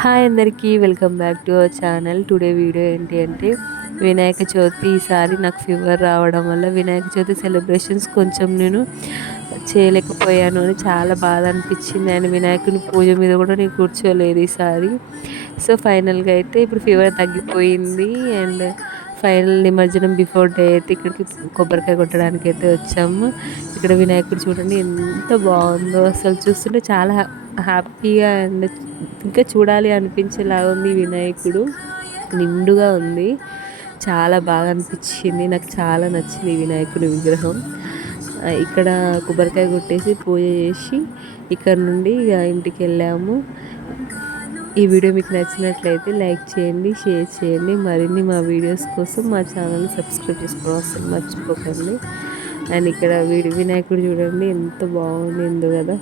Hi అందరికీ welcome back to our channel. Today video ఏంటి అంటే వినాయక చవితి. ఈసారి నాకు ఫీవర్ రావడం వల్ల వినాయక చవితి సెలబ్రేషన్స్ కొంచెం నేను చేయలేకపోయాను అని చాలా బాధ అనిపించింది. అండ్ వినాయకుని పూజ మీద కూడా నేను కూర్చోలేదు ఈసారి. సో ఫైనల్గా అయితే ఇప్పుడు ఫీవర్ తగ్గిపోయింది. అండ్ ఫైనల్ నిమజ్జనం బిఫోర్ డే అయితే ఇక్కడికి కొబ్బరికాయ కొట్టడానికి అయితే వచ్చాము. ఇక్కడ వినాయకుడు చూడండి ఎంత బాగుందో, అసలు చూస్తుంటే చాలా హ్యాపీగా అండ్ ఇంకా చూడాలి అనిపించేలాగా ఉంది. వినాయకుడు నిండుగా ఉంది, చాలా బాగా అనిపించింది. నాకు చాలా నచ్చింది ఈ వినాయకుడి విగ్రహం. ఇక్కడ కొబ్బరికాయ కొట్టేసి పూజ చేసి ఇక్కడ నుండి ఇంటికి వెళ్ళాము. ఈ వీడియో మీకు నచ్చినట్లయితే లైక్ చేయండి, షేర్ చేయండి. మరిన్ని మా వీడియోస్ కోసం మా ఛానల్ని సబ్స్క్రైబ్ చేసుకోవడం అసలు మర్చిపోకండి. అండ్ ఇక్కడ వినాయకుడు చూడండి ఎంత బాగుంది కదా.